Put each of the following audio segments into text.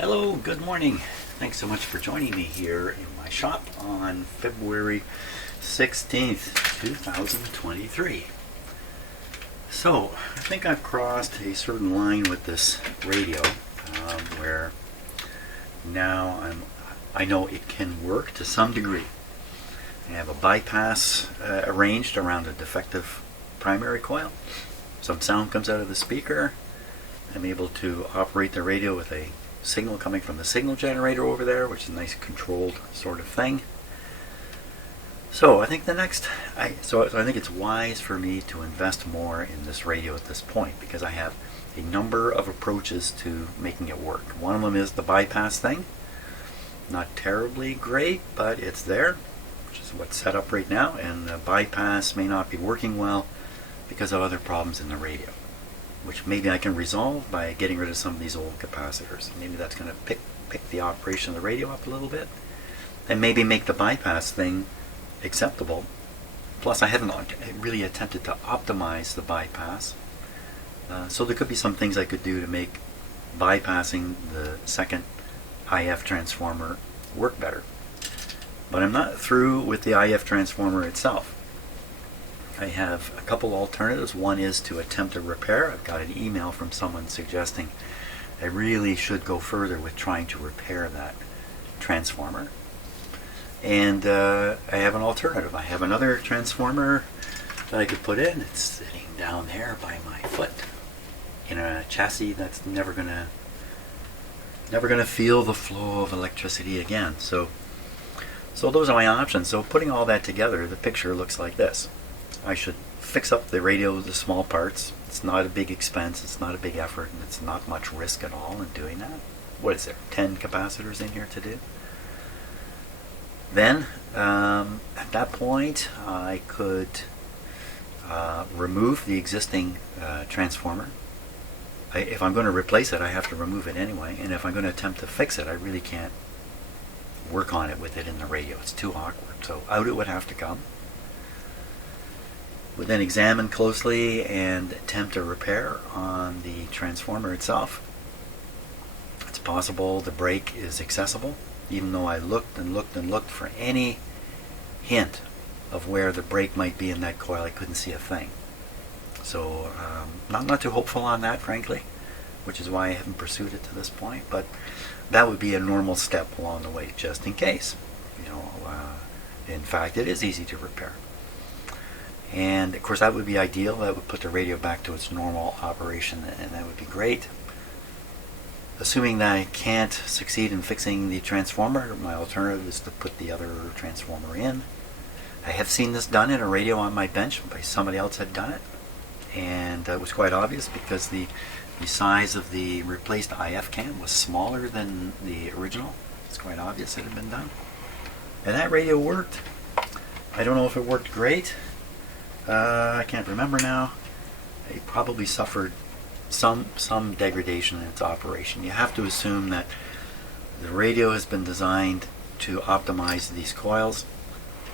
Hello, good morning. Thanks so much for joining me here in my shop on February 16th, 2023. So, I think I've crossed a certain line with this radio where now I know it can work to some degree. I have a bypass arranged around a defective primary coil. Some sound comes out of the speaker. I'm able to operate the radio with a signal coming from the signal generator over there, which is a nice controlled sort of thing. So I think I think it's wise for me to invest more in this radio at this point because I have a number of approaches to making it work. One of them is the bypass thing. Not terribly great, but it's there, which is what's set up right now, and the bypass may not be working well because of other problems in the radio, which maybe I can resolve by getting rid of some of these old capacitors. Maybe that's going to pick the operation of the radio up a little bit, and maybe make the bypass thing acceptable. Plus, I haven't really attempted to optimize the bypass, so there could be some things I could do to make bypassing the second IF transformer work better. But I'm not through with the IF transformer itself. I have a couple alternatives. One is to attempt a repair. I've got an email from someone suggesting I really should go further with trying to repair that transformer. And I have an alternative. I have another transformer that I could put in. It's sitting down there by my foot in a chassis that's never gonna feel the flow of electricity again. So those are my options. So putting all that together, the picture looks like this. I should fix up the radio, the small parts. It's not a big expense, it's not a big effort, and it's not much risk at all in doing that. What is there, 10 capacitors in here to do? Then, at that point, I could remove the existing transformer. If I'm going to replace it, I have to remove it anyway, and if I'm going to attempt to fix it, I really can't work on it with it in the radio. It's too awkward. So out it would have to come. Would then examine closely and attempt a repair on the transformer itself. It's possible the break is accessible, even though I looked and looked and looked for any hint of where the break might be in that coil. I couldn't see a thing. So not too hopeful on that, frankly, which is why I haven't pursued it to this point. But that would be a normal step along the way, just in case. In fact, it is easy to repair. And of course that would be ideal. That would put the radio back to its normal operation, and that would be great. Assuming that I can't succeed in fixing the transformer, my alternative is to put the other transformer in. I have seen this done in a radio on my bench by somebody else had done it, and it was quite obvious because the size of the replaced IF cam was smaller than the original. It's quite obvious it had been done, and that radio worked. I don't know if it worked great. I can't remember now. It probably suffered some degradation in its operation. You have to assume that the radio has been designed to optimize these coils,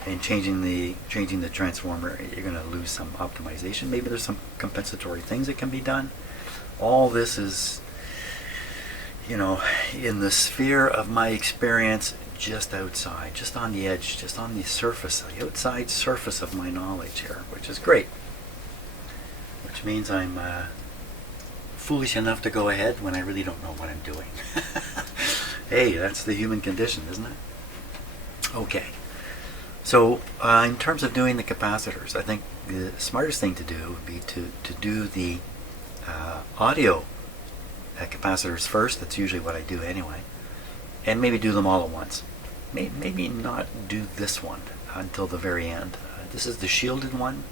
and changing the transformer, you're going to lose some optimization. Maybe there's some compensatory things that can be done. All this is, in the sphere of my experience, just outside, just on the edge, just on the surface, the outside surface of my knowledge here, which is great. Which means I'm foolish enough to go ahead when I really don't know what I'm doing. Hey, that's the human condition, isn't it? Okay. So, in terms of doing the capacitors, I think the smartest thing to do would be to do the audio capacitors first. That's usually what I do anyway. And maybe do them all at once. Maybe not do this one until the very end. This is the shielded one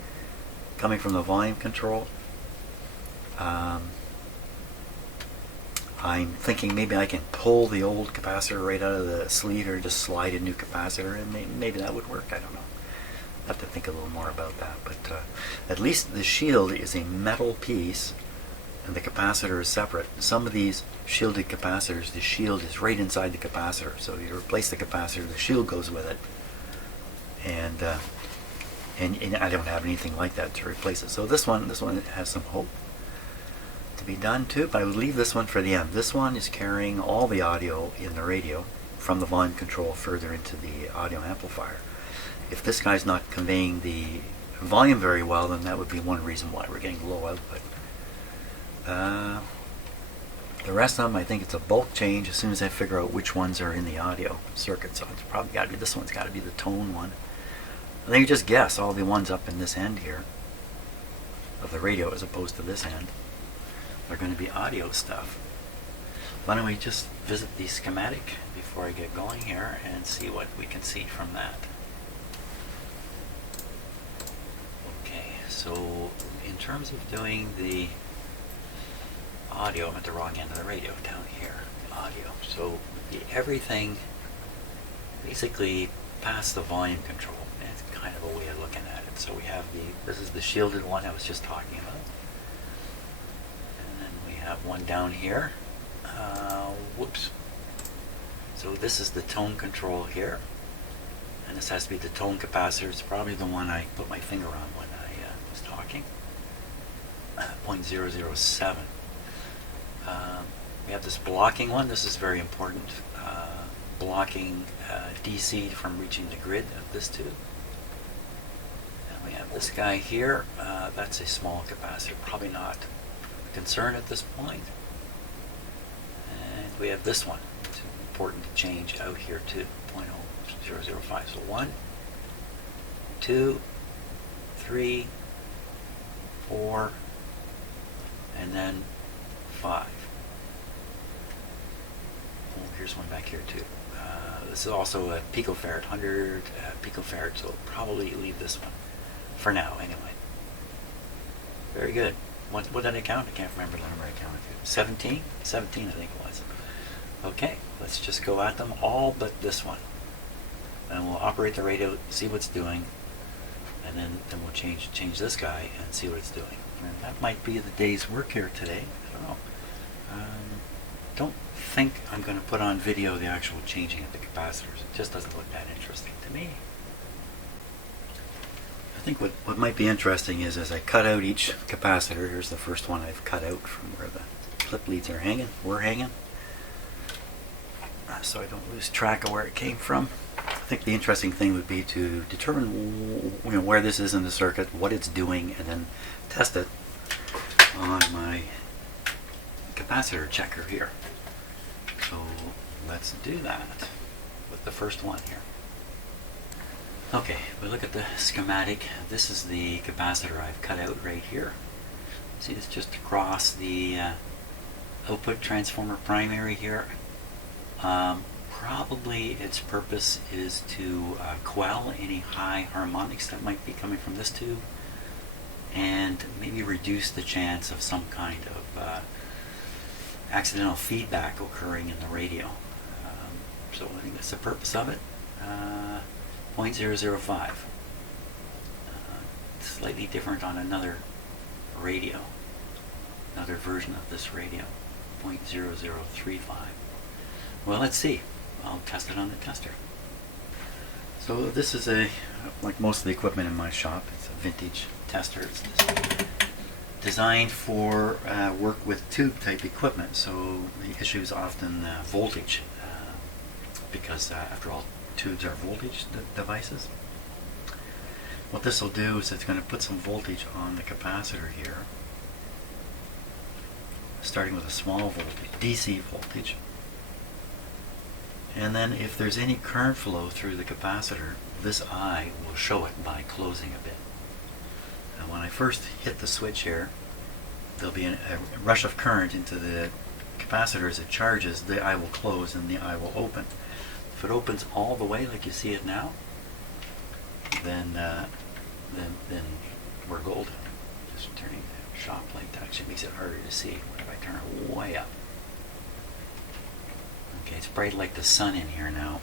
coming from the volume control. I'm thinking maybe I can pull the old capacitor right out of the sleeve or just slide a new capacitor in. Maybe that would work. I don't know. I have to think a little more about that. But at least the shield is a metal piece and the capacitor is separate. Some of these shielded capacitors, the shield is right inside the capacitor. So you replace the capacitor, the shield goes with it. And I don't have anything like that to replace it. So this one has some hope. to be done too, but I would leave this one for the end. This one is carrying all the audio in the radio from the volume control further into the audio amplifier. If this guy's not conveying the volume very well, then that would be one reason why we're getting low output. The rest of them, I think it's a bulk change as soon as I figure out which ones are in the audio circuit. So it's probably got to be, this one's got to be the tone one. And then you just guess all the ones up in this end here of the radio as opposed to this end are going to be audio stuff. Why don't we just visit the schematic before I get going here and see what we can see from that. Okay, so in terms of doing the audio, I'm at the wrong end of the radio down here, audio. So everything basically past the volume control. It's kind of a way of looking at it. So we have this is the shielded one I was just talking about. And then we have one down here. Whoops. So this is the tone control here. And this has to be the tone capacitor. It's probably the one I put my finger on when I was talking. 0.007. We have this blocking one. This is very important. Blocking DC from reaching the grid of this tube. And we have this guy here. That's a small capacitor. Probably not a concern at this point. And we have this one. It's important to change out here too. 0.0005. So 1, 2, 3, 4, and then 5. Oh, here's one back here too. This is also a picofarad, 100 picofarad, so probably leave this one for now anyway. Very good. What did I count? I can't remember the number I counted to. 17? 17 I think it was. Okay, let's just go at them all but this one. And we'll operate the radio, see what's doing, and then we'll change this guy and see what it's doing. And that might be the day's work here today. I don't know. Don't think I'm going to put on video the actual changing of the capacitors. It just doesn't look that interesting to me. I think what might be interesting is as I cut out each capacitor, here's the first one I've cut out from where the clip leads are hanging, so I don't lose track of where it came from. I think the interesting thing would be to determine where this is in the circuit, what it's doing, and then test it on my capacitor checker here. So let's do that with the first one here. Okay, we look at the schematic. This is the capacitor I've cut out right here. See, it's just across the output transformer primary here. Probably its purpose is to quell any high harmonics that might be coming from this tube and maybe reduce the chance of some kind of accidental feedback occurring in the radio. So I think that's the purpose of it. 0.005. Slightly different on another radio, another version of this radio. 0.0035. Well, let's see. I'll test it on the tester. So this is like most of the equipment in my shop, it's a vintage tester. It's designed for work with tube type equipment. So the issue is often voltage, because after all, tubes are voltage devices. What this will do is it's going to put some voltage on the capacitor here, starting with a small voltage, DC voltage. And then if there's any current flow through the capacitor, this eye will show it by closing a bit. And when I first hit the switch here, there'll be a rush of current into the capacitor as it charges. The eye will close and the eye will open. If it opens all the way like you see it now, then we're golden. Just turning the shop light to actually makes it harder to see. What if I turn it way up? Okay, it's bright like the sun in here now.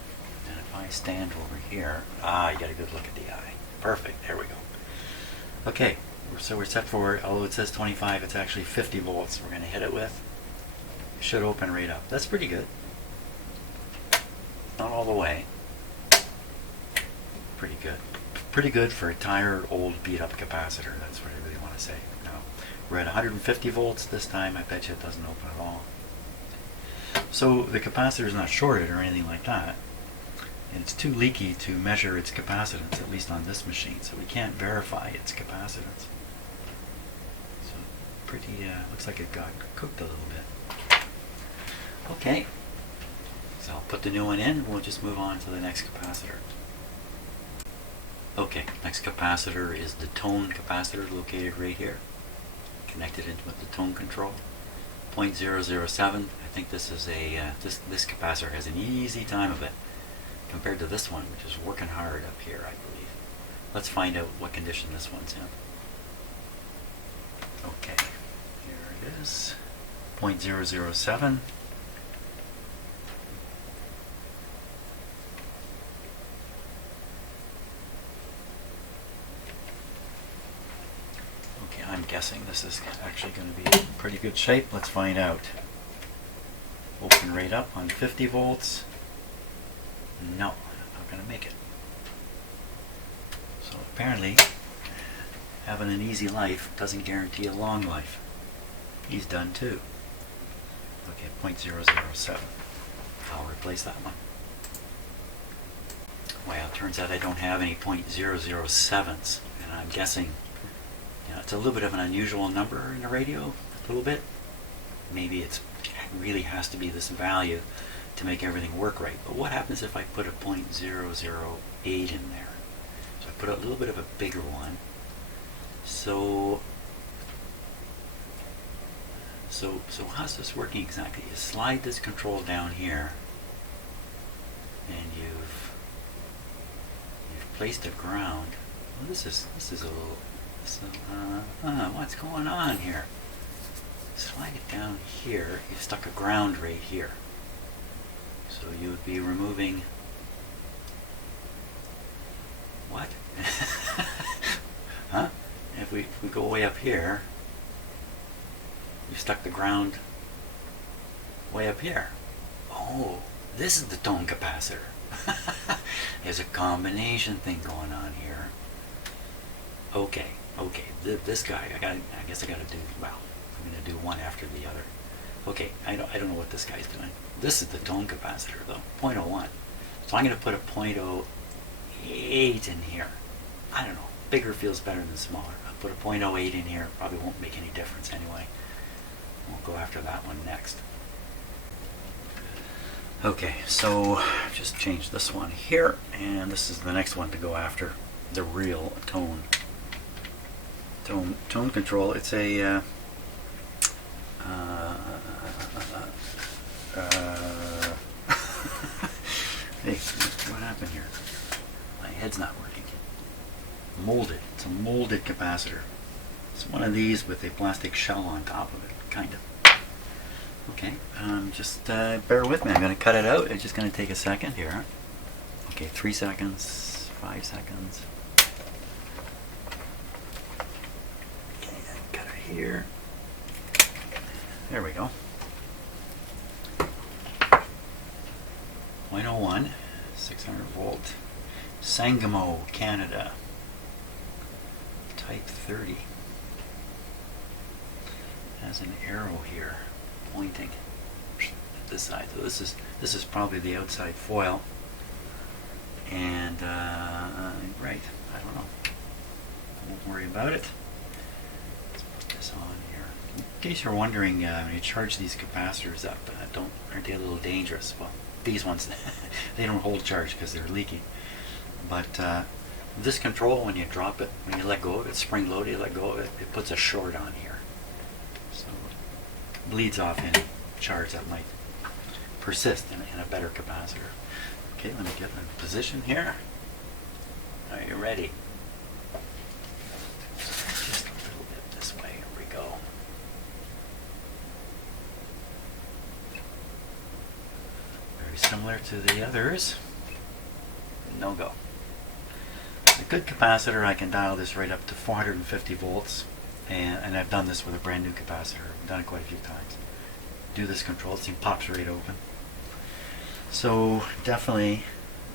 And if I stand over here, you got a good look at the eye. Perfect, there we go. Okay, so we're set for, although it says 25, it's actually 50 volts we're going to hit it with. It should open right up. That's pretty good. Not all the way. Pretty good. Pretty good for a tired, old, beat-up capacitor. That's what I really want to say. Now, We're at 150 volts this time. I bet you it doesn't open at all. So the capacitor is not shorted or anything like that. And it's too leaky to measure its capacitance, at least on this machine. So we can't verify its capacitance. So pretty, looks like it got cooked a little bit. Okay. So I'll put the new one in and we'll just move on to the next capacitor. Okay, next capacitor is the tone capacitor located right here. Connected in with the tone control. 0.007. I think this is a this capacitor has an easy time of it compared to this one, which is working hard up here, I believe. Let's find out what condition this one's in. Okay, here it is. 0.007. I'm guessing this is actually going to be in pretty good shape. Let's find out. Open right up on 50 volts. No, not going to make it. So apparently, having an easy life doesn't guarantee a long life. He's done too. Okay, 0.007. I'll replace that one. Well, it turns out I don't have any 0.007s, and I'm guessing it's a little bit of an unusual number in the radio, a little bit. Maybe it really has to be this value to make everything work right. But what happens if I put a 0.008 in there? So I put a little bit of a bigger one. So how's this working exactly? You slide this control down here, and you've placed a ground. Well, this is a little. So, what's going on here? Slide it down here. You've stuck a ground right here. So you would be removing what? Huh? If we go way up here, you've stuck the ground way up here. Oh, this is the tone capacitor. There's a combination thing going on here. Okay. This guy, I guess I gotta do, well, I'm gonna do one after the other. Okay, I don't know what this guy's doing. This is the tone capacitor though, 0.01. So I'm gonna put a 0.08 in here. I don't know, bigger feels better than smaller. I'll put a 0.08 in here, probably won't make any difference anyway. We'll go after that one next. Okay, so I've just changed this one here, and this is the next one to go after, the real tone control. It's a hey, what happened here? My head's not working. Molded. It's a molded capacitor. It's one of these with a plastic shell on top of it, kind of. Okay, just bear with me. I'm going to cut it out. It's just going to take a second here. Okay, 3 seconds, 5 seconds. Here. There we go. 0.01, 600 volt. Sangamo, Canada. Type 30. Has an arrow here pointing at this side. So this is probably the outside foil. And right, I don't know. Won't worry about it. On here. In case you're wondering, when you charge these capacitors up, aren't they a little dangerous? Well, these ones, they don't hold charge because they're leaky. But this control, when you drop it, when you let go of it, spring load, you let go of it, it puts a short on here. So it bleeds off any charge that might persist in a better capacitor. Okay, let me get in position here. Are you ready? Similar to the others. No go. A good capacitor, I can dial this right up to 450 volts, and I've done this with a brand new capacitor. I've done it quite a few times. Do this control, this thing pops right open. So definitely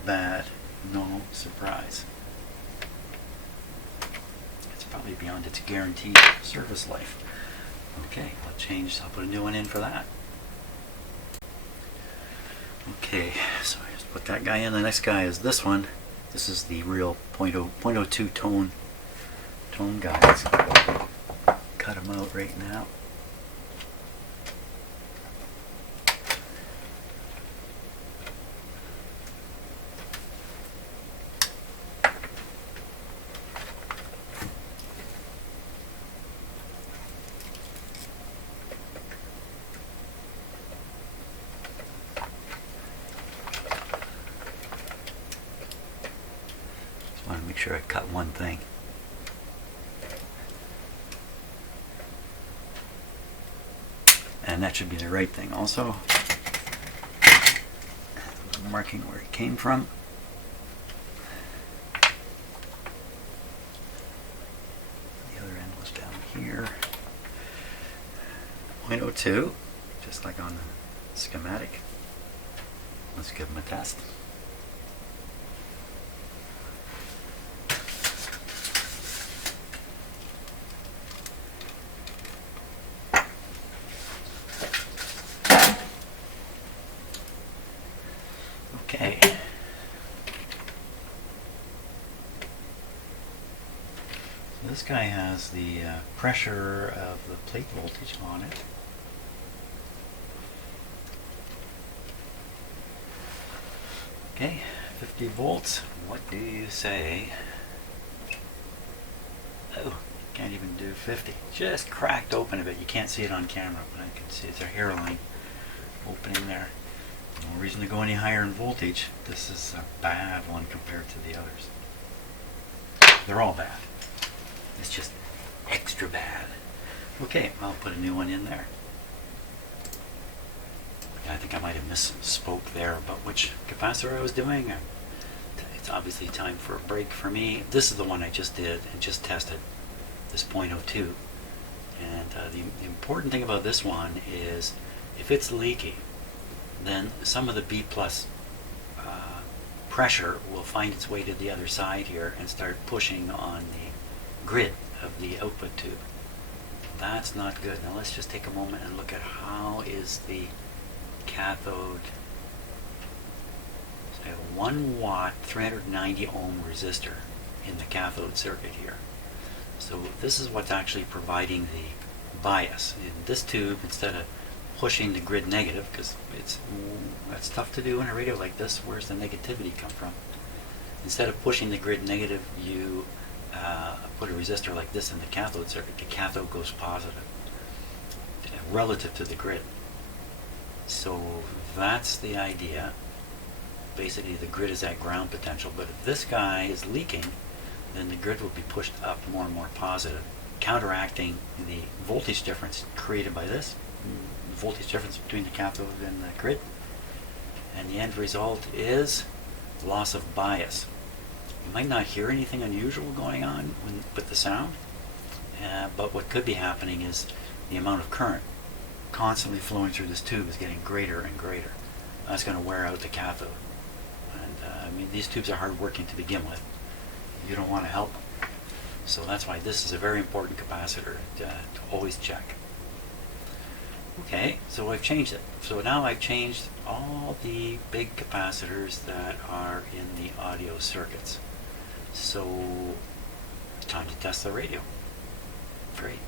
bad, no surprise. It's probably beyond its guaranteed service life. Okay, I'll put a new one in for that. Okay, so I just put that guy in. The next guy is this one. This is the real 0.02 tone guy. Let's cut him out right now. I want to make sure I cut one thing. And that should be the right thing also. Marking where it came from. The other end was down here. 0.02, just like on the schematic. Let's give them a test. Okay. So this guy has the pressure of the plate voltage on it. Okay, 50 volts. What do you say? Oh, can't even do 50. Just cracked open a bit. You can't see it on camera, but I can see it's a hairline opening there. No reason to go any higher in voltage. This is a bad one compared to the others. They're all bad. It's just extra bad. Okay, I'll put a new one in there. I think I might have misspoke there about which capacitor I was doing. It's obviously time for a break for me. This is the one I just did and just tested, this 0.02. And the important thing about this one is if it's leaky, then some of the B plus pressure will find its way to the other side here and start pushing on the grid of the output tube. That's not good. Now let's just take a moment and look at how is the cathode. So I have a 1 watt 390 ohm resistor in the cathode circuit here. So this is what's actually providing the bias. In this tube, instead of pushing the grid negative, because that's tough to do in a radio like this, where's the negativity come from? Instead of pushing the grid negative, you put a resistor like this in the cathode circuit. The cathode goes positive relative to the grid. So that's the idea. Basically the grid is at ground potential, but if this guy is leaking, then the grid will be pushed up more and more positive, counteracting the voltage difference created by this, the voltage difference between the cathode and the grid. And the end result is loss of bias. You might not hear anything unusual going on with the sound, but what could be happening is the amount of current constantly flowing through this tube is getting greater and greater. That's going to wear out the cathode. And I mean, these tubes are hard working to begin with. You don't want to help them. So that's why this is a very important capacitor to always check. Okay, so I've changed it. So now I've changed all the big capacitors that are in the audio circuits. So it's time to test the radio. Great.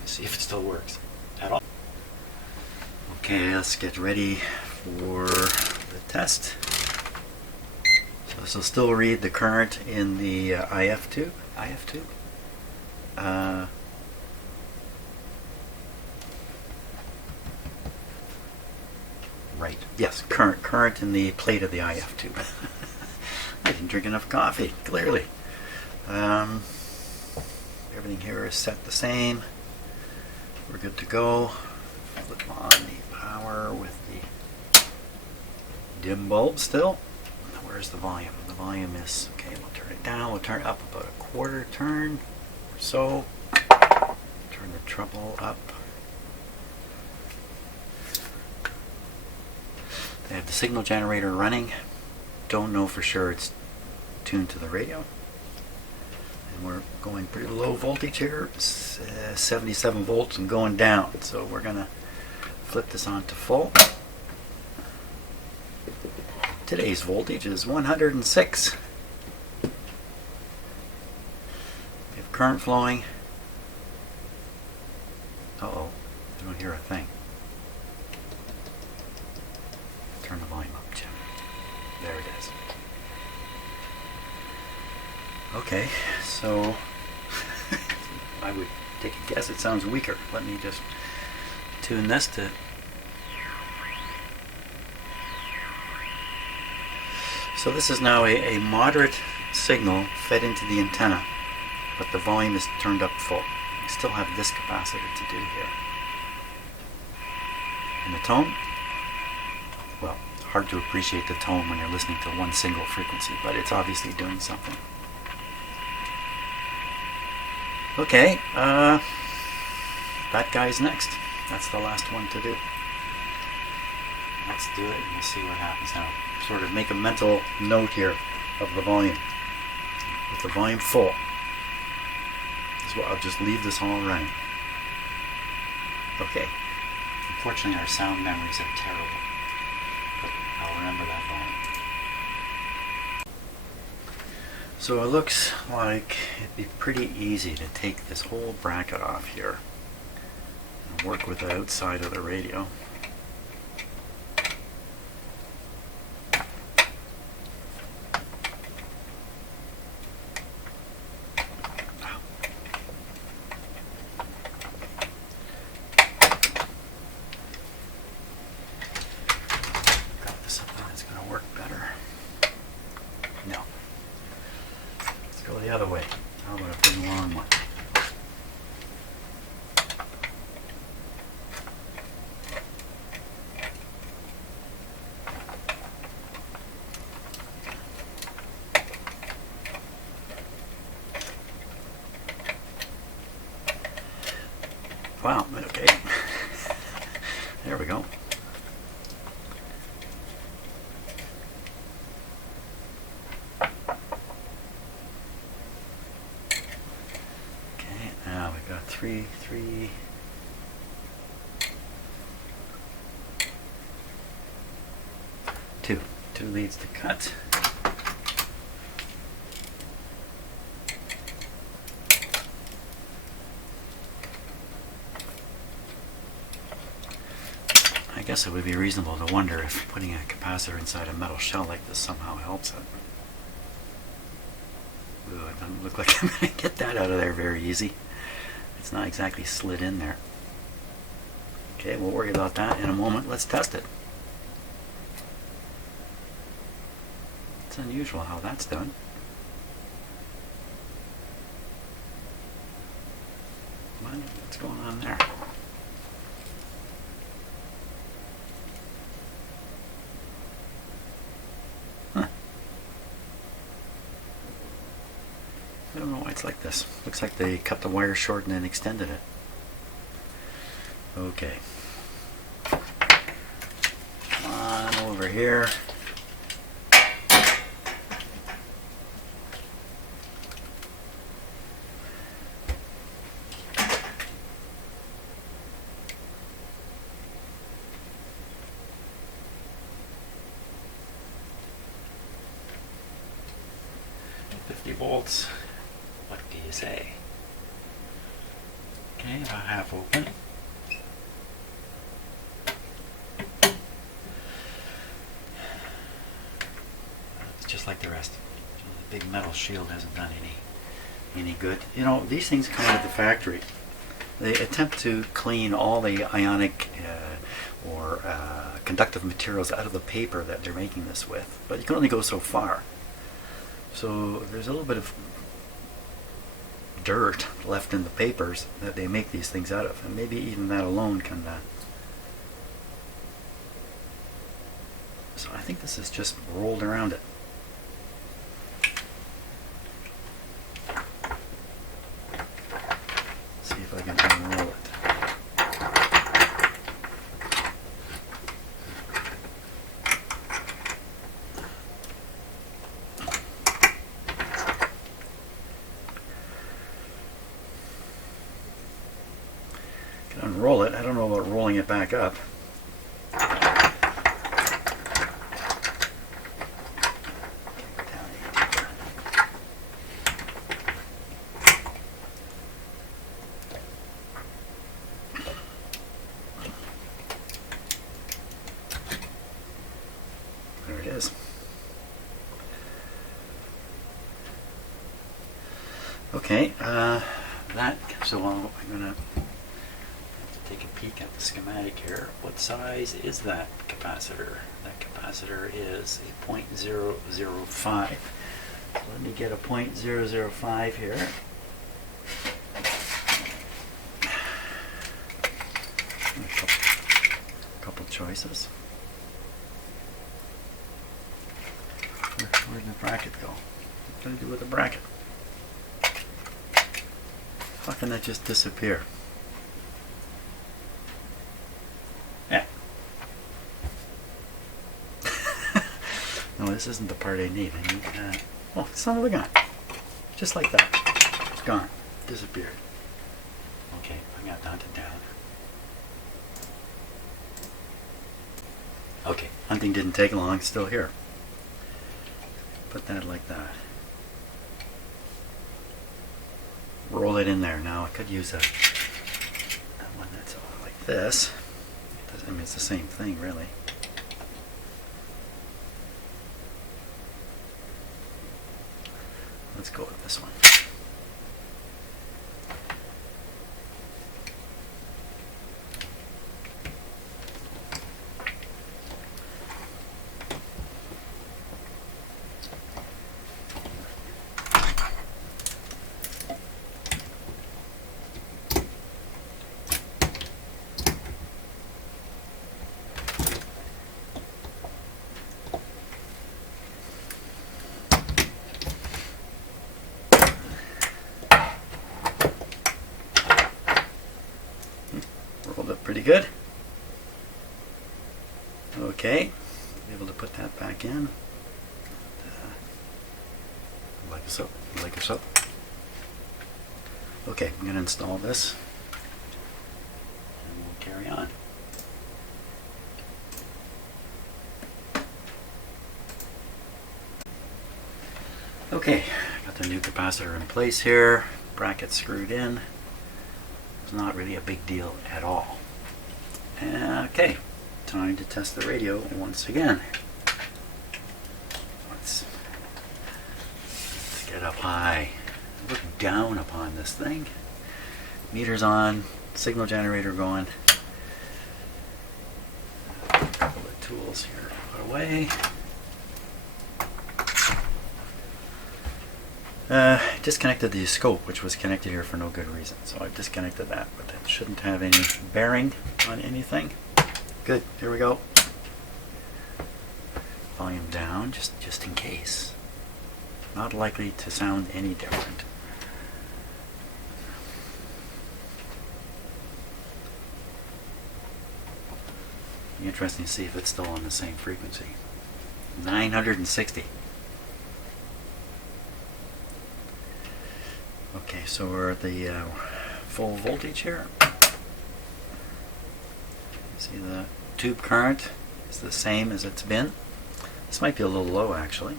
Let's see if it still works at all. Okay, let's get ready for the test. So this will still read the current in the IF tube. Right. Yes, current in the plate of the IF tube. I didn't drink enough coffee, clearly. Everything here is set the same. We're good to go. Flip on the power with the dim bulb still. Where's the volume? The volume is, okay, we'll turn it down. We'll turn it up about a quarter turn or so. Turn the treble up. I have the signal generator running. Don't know for sure it's tuned to the radio. We're going pretty low voltage here, 77 volts and going down. So we're going to flip this on to full. Today's voltage is 106. We have current flowing. Uh-oh, I don't hear a thing. Turn the volume up, Jim. There it is. Okay, so I would take a guess it sounds weaker. Let me just tune this to... So this is now a moderate signal fed into the antenna, but the volume is turned up full. I still have this capacitor to do here. And the tone? Well, it's hard to appreciate the tone when you're listening to one single frequency, but it's obviously doing something. Okay, that guy's next. That's the last one to do. Let's do it and we'll see what happens now. Sort of make a mental note here of the volume. With the volume full, I'll just leave this all running. Okay. Unfortunately, our sound memories are terrible, but I'll remember that volume. So it looks like it'd be pretty easy to take this whole bracket off here and work with the outside of the radio. The other way. How about I put the long one? Wow, okay. There we go. Now we've got three. Two leads to cut. I guess it would be reasonable to wonder if putting a capacitor inside a metal shell like this somehow helps it. Ooh, it doesn't look like I'm going to get that out of there very easy. It's not exactly slid in there. Okay, we'll worry about that in a moment. Let's test it. It's unusual how that's done. What's going on there? Huh. I don't know why it's like this. Looks like they cut the wire short and then extended it. Okay. Come on over here. Volts. What do you say? Okay, about half open. It's just like the rest. The big metal shield hasn't done any good. You know, these things come out of the factory. They attempt to clean all the ionic or conductive materials out of the paper that they're making this with, but you can only go so far. So there's a little bit of dirt left in the papers that they make these things out of, and maybe even that alone can so I think this is just rolled around it. See if I can unroll it. it back up. There it is. Okay, so I'm going to take a peek at the schematic here. What size is that capacitor? That capacitor is a 0.005. So let me get a 0.005 here. A couple choices. Where did the bracket go? What do I do with the bracket? How can that just disappear? Yeah. No, this isn't the part I need. I need, oh, son of a gun. Just like that. It's gone. Disappeared. Okay, I got that down. Okay, hunting didn't take long. It's still here. Put that like that. Roll it in there. Now I could use that one that's like this. I mean, it's the same thing, really. Let's go with this one. Rolled up pretty good. Okay, be able to put that back in. Like so, like so. Okay, I'm going to install this, and we'll carry on. Okay, got the new capacitor in place here. Bracket screwed in. It's not really a big deal at all. Okay, time to test the radio once again. Let's get up high. Look down upon this thing. Meter's on, signal generator going. A couple of tools here put away. Disconnected the scope, which was connected here for no good reason. So I've disconnected that, but that shouldn't have any bearing on anything. Good, here we go. Volume down, just in case. Not likely to sound any different. Be interesting to see if it's still on the same frequency. 960. Okay, so we're at the full voltage here. See the tube current is the same as it's been. This might be a little low actually.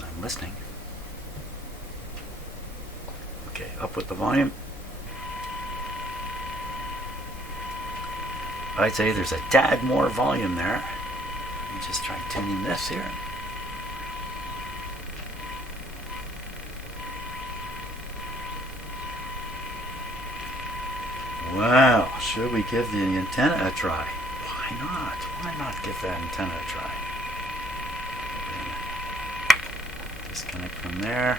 I'm listening. Okay, up with the volume. I'd say there's a tad more volume there. Let me just try tuning this here. Wow, should we give the antenna a try? Why not? Why not give that antenna a try? Disconnect from there.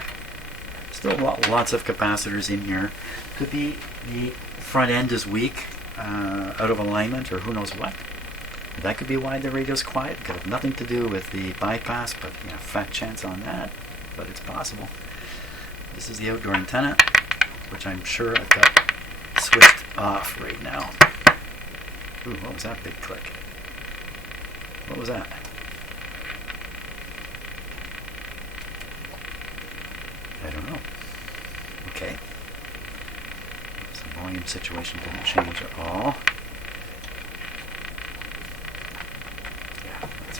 Still lots of capacitors in here. Could be the front end is weak, out of alignment, or who knows what. That could be why the radio's quiet. It could have nothing to do with the bypass, but you know, fat chance on that. But it's possible. This is the outdoor antenna, which I'm sure I've got switched off right now. Ooh, what was that big click? What was that? I don't know. Okay. volume situation didn't change at all. Yeah, that's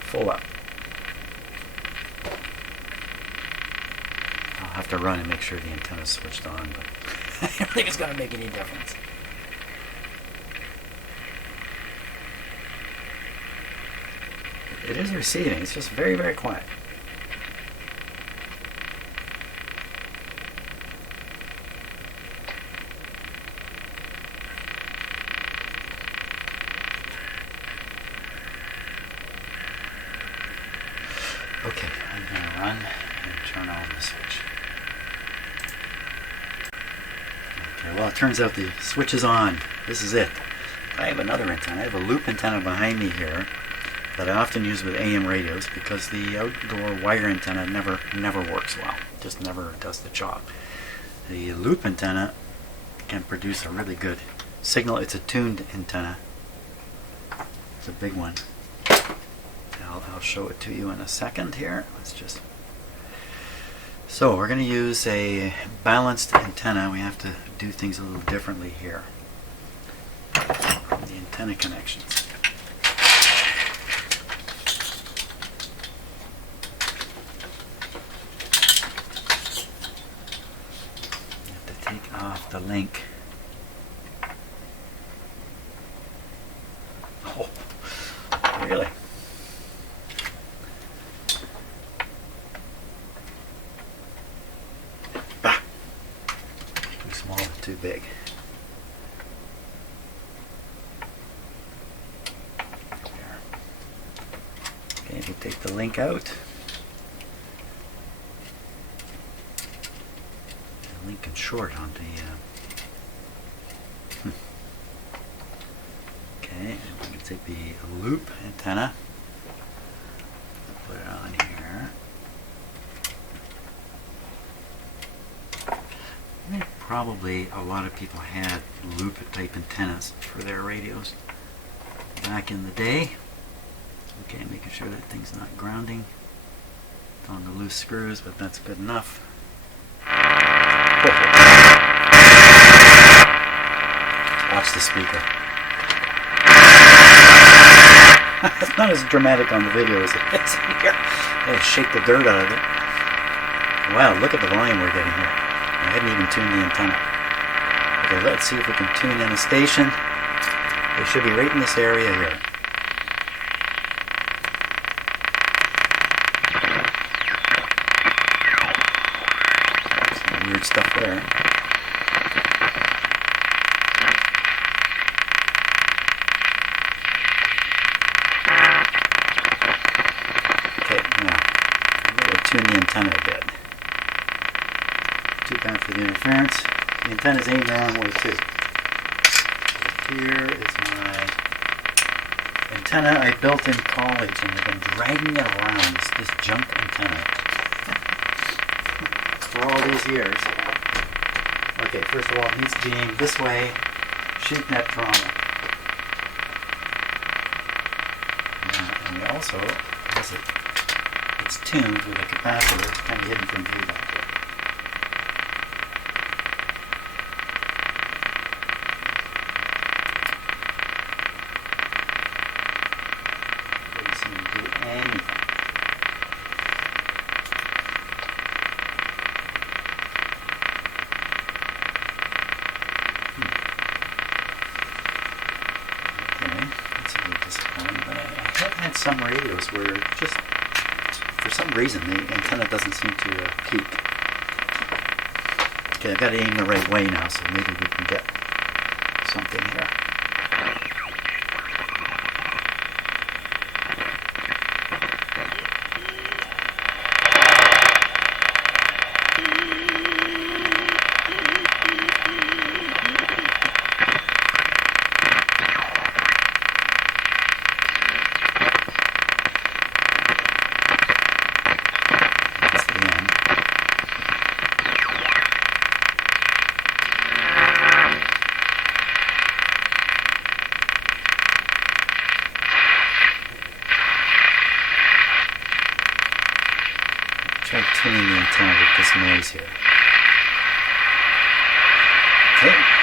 full up. I'll have to run and make sure the antenna's switched on, but I don't think it's going to make any difference. It is receiving, it's just very, very quiet. Okay, I'm going to run and turn on the switch. Okay, well, it turns out the switch is on. This is it. I have another antenna. I have a loop antenna behind me here that I often use with AM radios because the outdoor wire antenna never works well. It just never does the job. The loop antenna can produce a really good signal. It's a tuned antenna. It's a big one. I'll show it to you in a second here. So we're going to use a balanced antenna. We have to do things a little differently here. The antenna connections. You have to take off the link. Oh, really? Too small, too big. There. Okay, we take the link out. The link can short on the. Okay, and we can take the loop antenna. Put it on here. Probably a lot of people had loop type antennas for their radios back in the day. Okay, making sure that thing's not grounding on the loose screws, but that's good enough. Watch the speaker. It's not as dramatic on the video as it is here. I shake the dirt out of it. Wow, look at the volume we're getting here. I hadn't even tuned the antenna. Okay, let's see if we can tune in a station. They should be right in this area here. Some weird stuff there. Okay, now I'm going to tune the antenna a bit. Too bad for the interference. The antenna is aimed the wrong way too. Here is my antenna I built in college, and I've been dragging it around, this junk antenna, for all these years. Okay, first of all, it needs to be aimed this way, sheet net trauma. And it also has it's tuned with a capacitor. It's kind of hidden from view back there. Some radios where just for some reason the antenna doesn't seem to peak. Okay, I've got to aim the right way now, so maybe we can get something here. Try tuning the antenna with this noise here. Okay.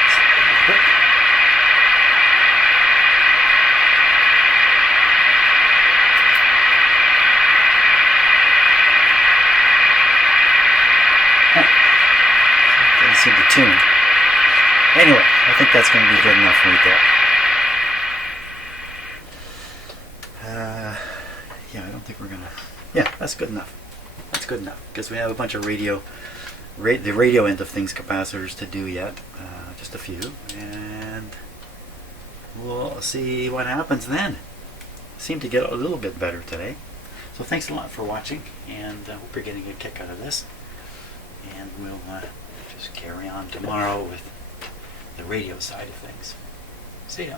seem to tune. Anyway, I think that's going to be good enough right there. Yeah, I don't think we're going to... Yeah, that's good enough. That's good enough, because we have a bunch of the radio end of things capacitors to do yet. Just a few. And we'll see what happens then. Seemed to get a little bit better today. So thanks a lot for watching, and I hope you're getting a kick out of this. And we'll just carry on tomorrow with the radio side of things. See ya.